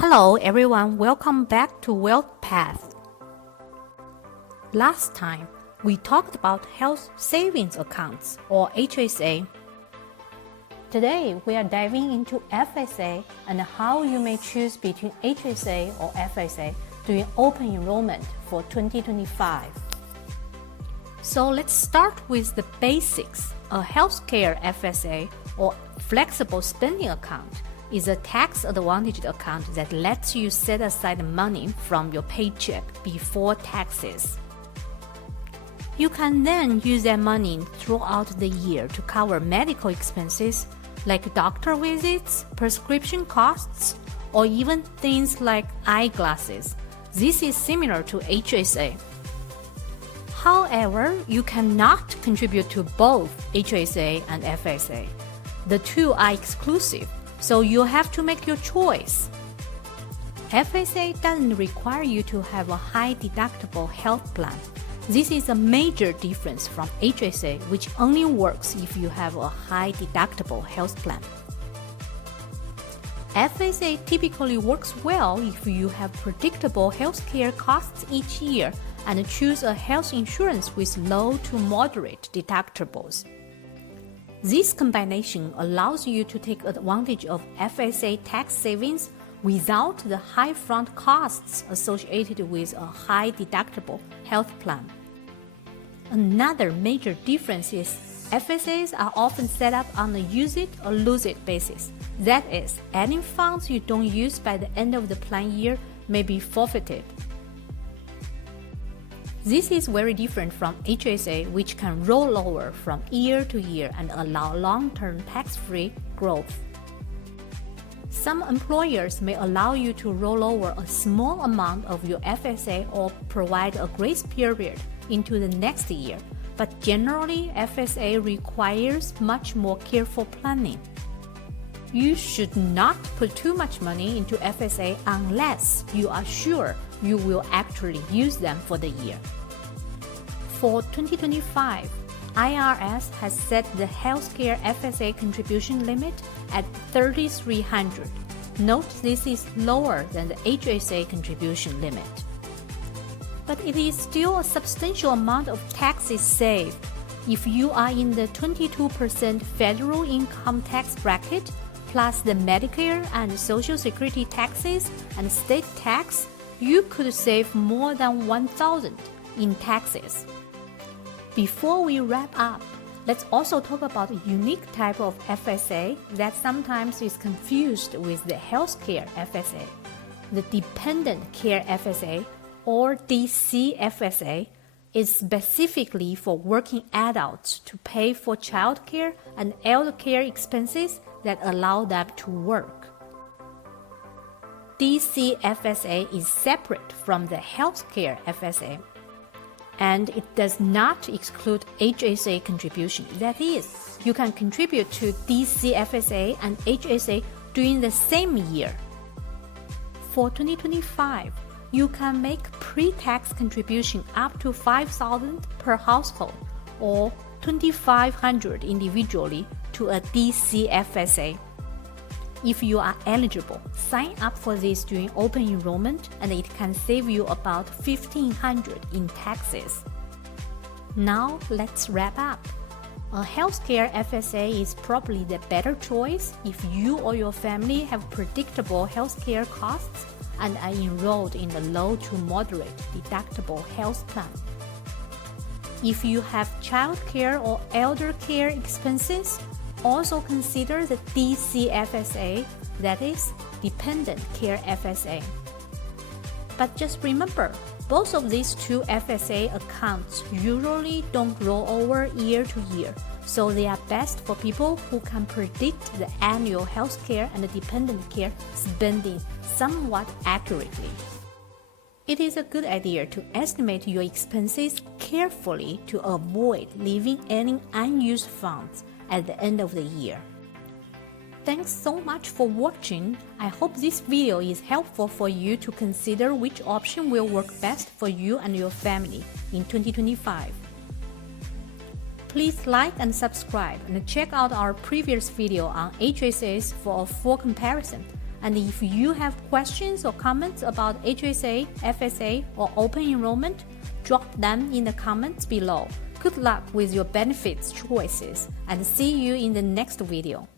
Hello everyone, welcome back to Wealth Path. Last time, we talked about health savings accounts or HSA. Today, we are diving into FSA and how you may choose between HSA or FSA during Open Enrollment for 2025. So let's start with the basics. A Healthcare FSA or Flexible Spending Account is a tax-advantaged account that lets you set aside money from your paycheck before taxes. You can then use that money throughout the year to cover medical expenses like doctor visits, prescription costs, or even things like eyeglasses. This is similar to HSA. However, you cannot contribute to both HSA and FSA. The two are exclusive, so you'll have to make your choice. FSA doesn't require you to have a high deductible health plan. This is a major difference from HSA, which only works if you have a high deductible health plan. FSA typically works well if you have predictable healthcare costs each year and choose a health insurance with low to moderate deductibles. This combination allows you to take advantage of FSA tax savings without the high front costs associated with a high deductible health plan. Another major difference is FSAs are often set up on a use it or lose it basis. That is, any funds you don't use by the end of the plan year may be forfeited. This is very different from HSA, which can roll over from year to year and allow long-term tax-free growth. Some employers may allow you to roll over a small amount of your FSA or provide a grace period into the next year, but generally FSA requires much more careful planning. You should not put too much money into FSA unless you are sure you will actually use them for the year. For 2025, IRS has set the Healthcare FSA contribution limit at $3,300. Note this is lower than the HSA contribution limit. But it is still a substantial amount of taxes saved. If you are in the 22% federal income tax bracket, plus the Medicare and Social Security taxes and state tax, you could save more than $1,000 in taxes. Before we wrap up, let's also talk about a unique type of FSA that sometimes is confused with the Healthcare FSA. The Dependent Care FSA or DCFSA is specifically for working adults to pay for childcare and elder care expenses that allow them to work. DCFSA is separate from the Healthcare FSA, and it does not exclude HSA contribution. That is, you can contribute to DCFSA and HSA during the same year. For 2025, you can make pre-tax contribution up to $5,000 per household or $2,500 individually to a DCFSA. If you are eligible, sign up for this during Open Enrollment and it can save you about $1,500 in taxes. Now let's wrap up. A Healthcare FSA is probably the better choice if you or your family have predictable healthcare costs and are enrolled in the low to moderate deductible health plan. If you have childcare or elder care expenses, also consider the DCFSA, that is, Dependent Care FSA. But just remember, both of these two FSA accounts usually don't roll over year to year, so they are best for people who can predict the annual healthcare and dependent care spending somewhat accurately. It is a good idea to estimate your expenses carefully to avoid leaving any unused funds at the end of the year. Thanks so much for watching. I hope this video is helpful for you to consider which option will work best for you and your family in 2025. Please like and subscribe and check out our previous video on HSAs for a full comparison. And if you have questions or comments about HSA, FSA, or Open Enrollment, drop them in the comments below. Good luck with your benefits choices, and see you in the next video.